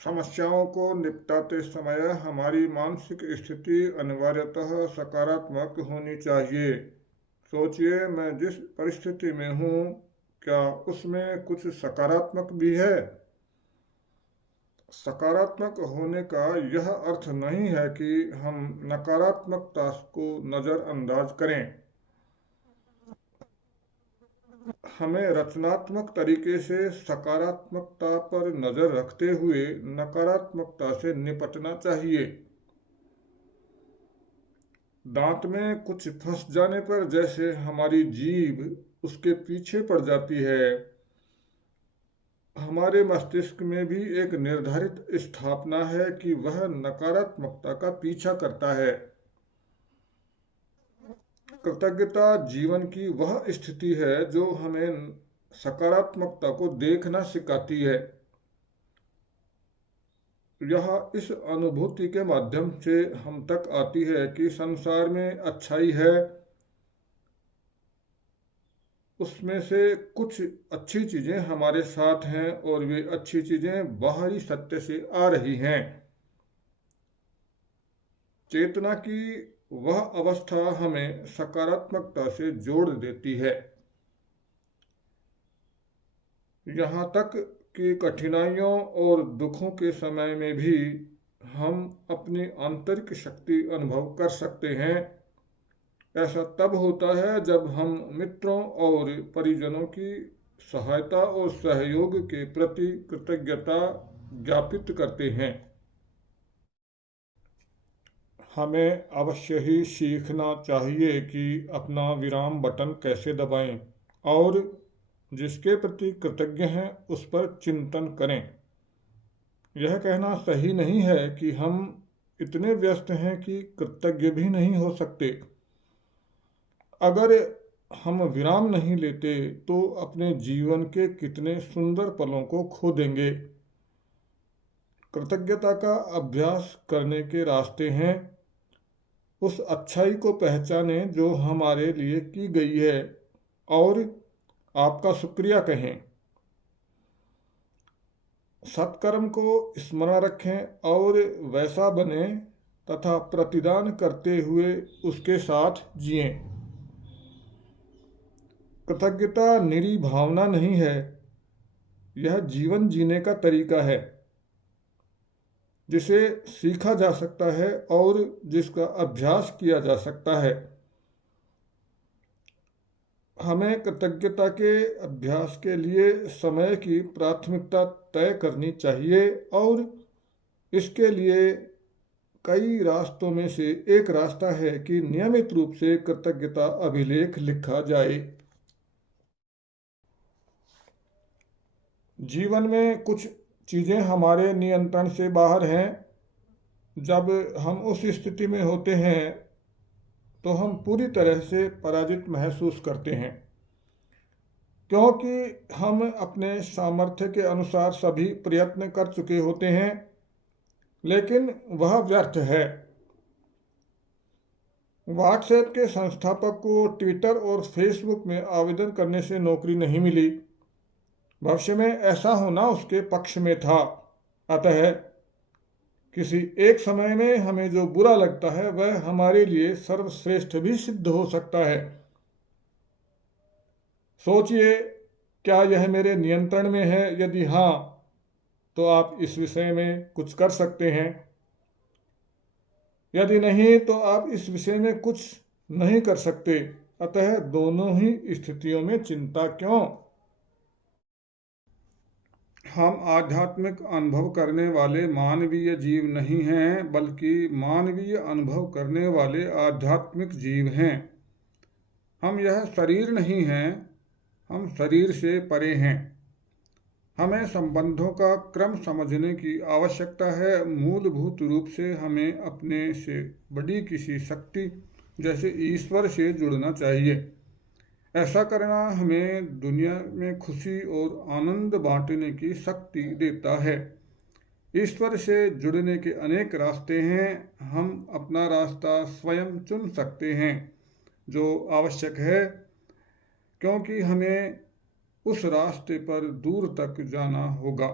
समस्याओं को निपटाते समय हमारी मानसिक स्थिति अनिवार्यतः सकारात्मक होनी चाहिए। सोचिए, मैं जिस परिस्थिति में हूँ, क्या उसमें कुछ सकारात्मक भी है? सकारात्मक होने का यह अर्थ नहीं है कि हम नकारात्मकता को नज़रअंदाज करें। हमें रचनात्मक तरीके से सकारात्मकता पर नज़र रखते हुए नकारात्मकता से निपटना चाहिए। दांत में कुछ फंस जाने पर जैसे हमारी जीभ उसके पीछे पड़ जाती है, हमारे मस्तिष्क में भी एक निर्धारित स्थापना है कि वह नकारात्मकता का पीछा करता है। कृतज्ञता जीवन की वह स्थिति है जो हमें सकारात्मकता को देखना सिखाती है। यह इस अनुभूति के माध्यम से हम तक आती है कि संसार में अच्छाई है, उसमें से कुछ अच्छी चीज़ें हमारे साथ हैं और वे अच्छी चीज़ें बाहरी सत्य से आ रही हैं। चेतना की वह अवस्था हमें सकारात्मकता से जोड़ देती है। यहाँ तक कि कठिनाइयों और दुखों के समय में भी हम अपनी आंतरिक शक्ति अनुभव कर सकते हैं। ऐसा तब होता है जब हम मित्रों और परिजनों की सहायता और सहयोग के प्रति कृतज्ञता ज्ञापित करते हैं। हमें अवश्य ही सीखना चाहिए कि अपना विराम बटन कैसे दबाएं और जिसके प्रति कृतज्ञ हैं उस पर चिंतन करें। यह कहना सही नहीं है कि हम इतने व्यस्त हैं कि कृतज्ञ भी नहीं हो सकते। अगर हम विराम नहीं लेते तो अपने जीवन के कितने सुंदर पलों को खो देंगे। कृतज्ञता का अभ्यास करने के रास्ते हैं। उस अच्छाई को पहचानें जो हमारे लिए की गई है और आपका शुक्रिया कहें। सत्कर्म को स्मरण रखें और वैसा बने तथा प्रतिदान करते हुए उसके साथ जिएं। कृतज्ञता निरी भावना नहीं है, यह जीवन जीने का तरीका है जिसे सीखा जा सकता है और जिसका अभ्यास किया जा सकता है। हमें कृतज्ञता के अभ्यास के लिए समय की प्राथमिकता तय करनी चाहिए और इसके लिए कई रास्तों में से एक रास्ता है कि नियमित रूप से कृतज्ञता अभिलेख लिखा जाए। जीवन में कुछ चीज़ें हमारे नियंत्रण से बाहर हैं। जब हम उस स्थिति में होते हैं तो हम पूरी तरह से पराजित महसूस करते हैं, क्योंकि हम अपने सामर्थ्य के अनुसार सभी प्रयत्न कर चुके होते हैं, लेकिन वह व्यर्थ है। व्हाट्सएप के संस्थापक को ट्विटर और फेसबुक में आवेदन करने से नौकरी नहीं मिली। भविष्य में ऐसा होना उसके पक्ष में था। अतः किसी एक समय में हमें जो बुरा लगता है वह हमारे लिए सर्वश्रेष्ठ भी सिद्ध हो सकता है। सोचिए, क्या यह मेरे नियंत्रण में है? यदि हाँ, तो आप इस विषय में कुछ कर सकते हैं। यदि नहीं, तो आप इस विषय में कुछ नहीं कर सकते। अतः दोनों ही स्थितियों में चिंता क्यों? हम आध्यात्मिक अनुभव करने वाले मानवीय जीव नहीं हैं, बल्कि मानवीय अनुभव करने वाले आध्यात्मिक जीव हैं। हम यह शरीर नहीं हैं, हम शरीर से परे हैं। हमें संबंधों का क्रम समझने की आवश्यकता है। मूलभूत रूप से हमें अपने से बड़ी किसी शक्ति जैसे ईश्वर से जुड़ना चाहिए। ऐसा करना हमें दुनिया में खुशी और आनंद बांटने की शक्ति देता है। ईश्वर से जुड़ने के अनेक रास्ते हैं। हम अपना रास्ता स्वयं चुन सकते हैं जो आवश्यक है, क्योंकि हमें उस रास्ते पर दूर तक जाना होगा।